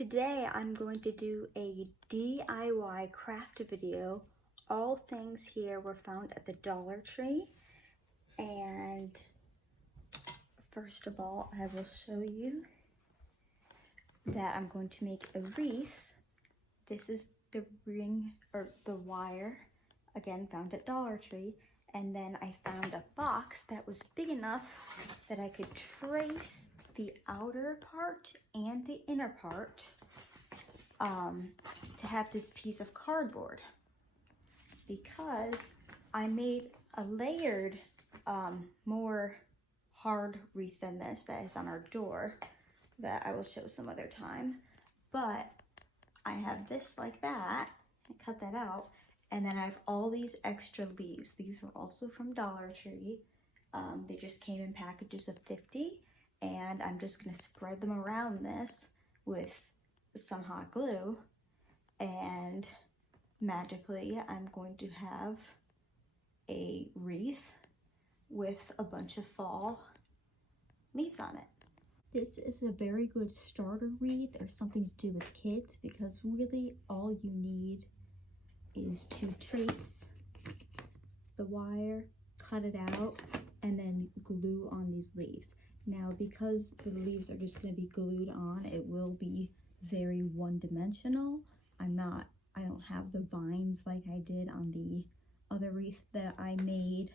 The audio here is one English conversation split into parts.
Today I'm going to do a DIY craft video. All things here were found at the Dollar Tree. And first of all, I will show you that I'm going to make a wreath. This is the ring, or the wire, again found at Dollar Tree. And then I found a box that was big enough that I could trace the outer part and the inner part to have this piece of cardboard, because I made a layered, more hard wreath than this that is on our door that I will show some other time. But I have this like that, I cut that out, and then I have all these extra leaves. These are also from Dollar Tree. They just came in packages of 50, and I'm just gonna spread them around this with some hot glue, and magically I'm going to have a wreath with a bunch of fall leaves on it. This is a very good starter wreath or something to do with kids, because really all you need is to trace the wire, cut it out, and then glue on these leaves. Now, because the leaves are just going to be glued on, it will be very one-dimensional. I don't have the vines like I did on the other wreath that I made,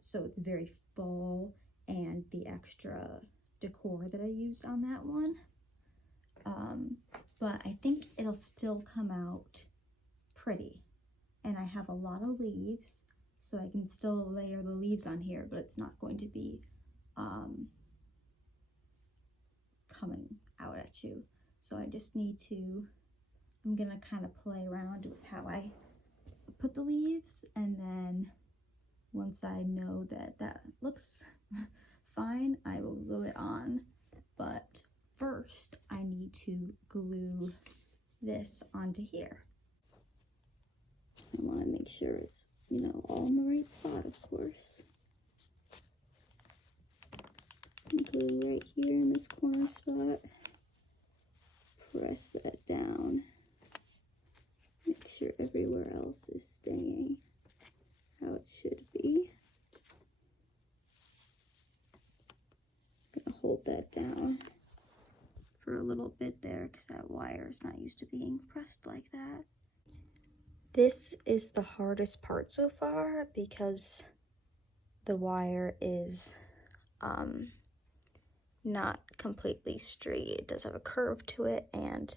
so it's very full, and the extra decor that I used on that one. But I think it'll still come out pretty. And I have a lot of leaves, so I can still layer the leaves on here, but it's not going to be coming out at you. So I just need to, I'm gonna kind of play around with how I put the leaves, and then once I know that that looks fine, I will glue it on. But first I need to glue this onto here. I want to make sure it's, all in the right spot, of course. Some glue right here in this corner spot. Press that down. Make sure everywhere else is staying how it should be. I'm gonna hold that down for a little bit there, because that wire is not used to being pressed like that. This is the hardest part so far, because the wire is not completely straight. It does have a curve to it, and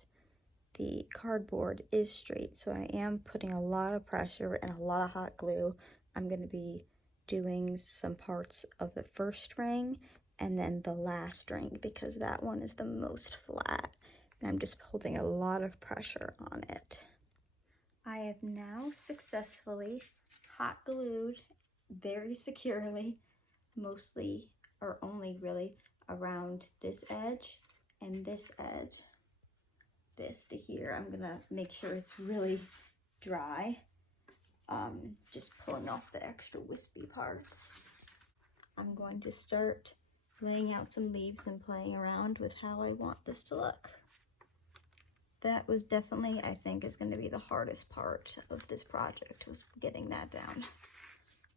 the cardboard is straight. So I am putting a lot of pressure and a lot of hot glue. I'm going to be doing some parts of the first ring and then the last ring, because that one is the most flat, and I'm just holding a lot of pressure on it. I have now successfully hot glued very securely, mostly, or only really, around this edge and this edge, this to here. I'm gonna make sure it's really dry, just pulling off the extra wispy parts. I'm going to start laying out some leaves and playing around with how I want this to look. That was definitely, I think, is going to be the hardest part of this project, was getting that down.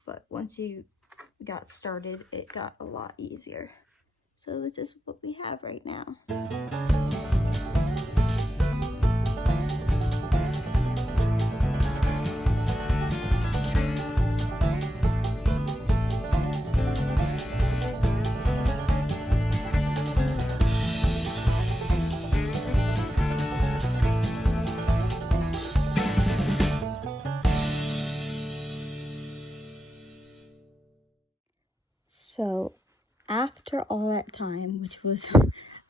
But once you got started, it got a lot easier. So this is what we have right now. So after all that time, which was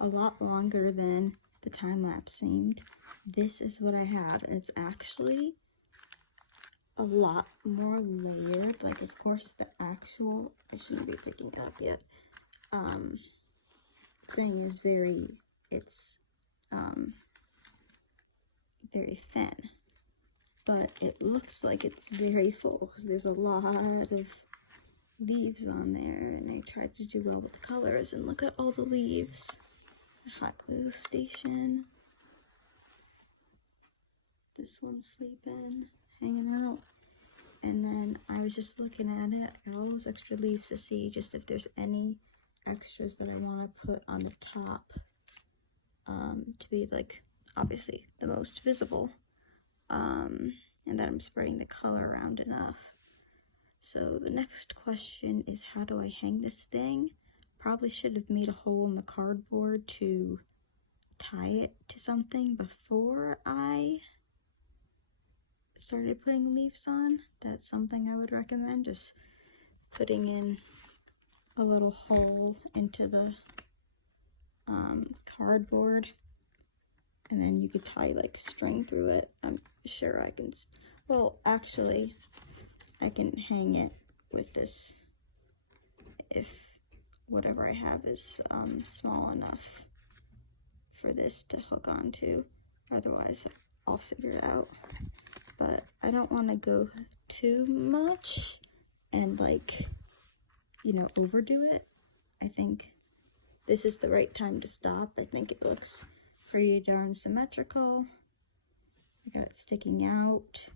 a lot longer than the time lapse seemed, this is what I had. It's actually a lot more layered. Like, of course, the actual, I shouldn't be picking it up yet, thing is very thin. But it looks like it's very full, because there's a lot of leaves on there, and I tried to do well with the colors, and look at all the leaves. hot glue station. This one's sleeping, hanging out. And then I was just looking at it. I got all those extra leaves to see just if there's any extras that I want to put on the top to be like obviously the most visible, and that I'm spreading the color around enough. So the next question is, how do I hang this thing? Probably should have made a hole in the cardboard to tie it to something before I started putting leaves on. That's something I would recommend, just putting in a little hole into the cardboard, and then you could tie like string through it. I'm sure I can, well actually I can hang it with this if whatever I have is small enough for this to hook onto. Otherwise I'll figure it out. But I don't want to go too much and like, you know, overdo it. I think this is the right time to stop. I think it looks pretty darn symmetrical. I got it sticking out,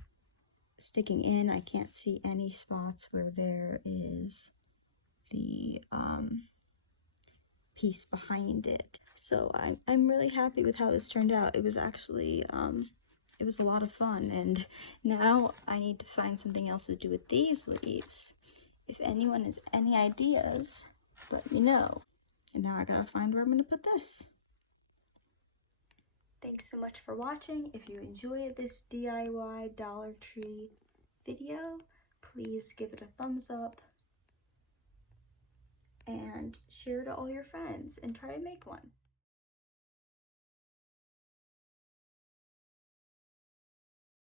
sticking in. I can't see any spots where there is the piece behind it. So I'm really happy with how this turned out. It was actually, it was a lot of fun, and now I need to find something else to do with these leaves. If anyone has any ideas, let me know. And now I gotta find where I'm gonna put this. Thanks so much for watching. If you enjoyed this DIY Dollar Tree video, please give it a thumbs up and share it to all your friends and try to make one.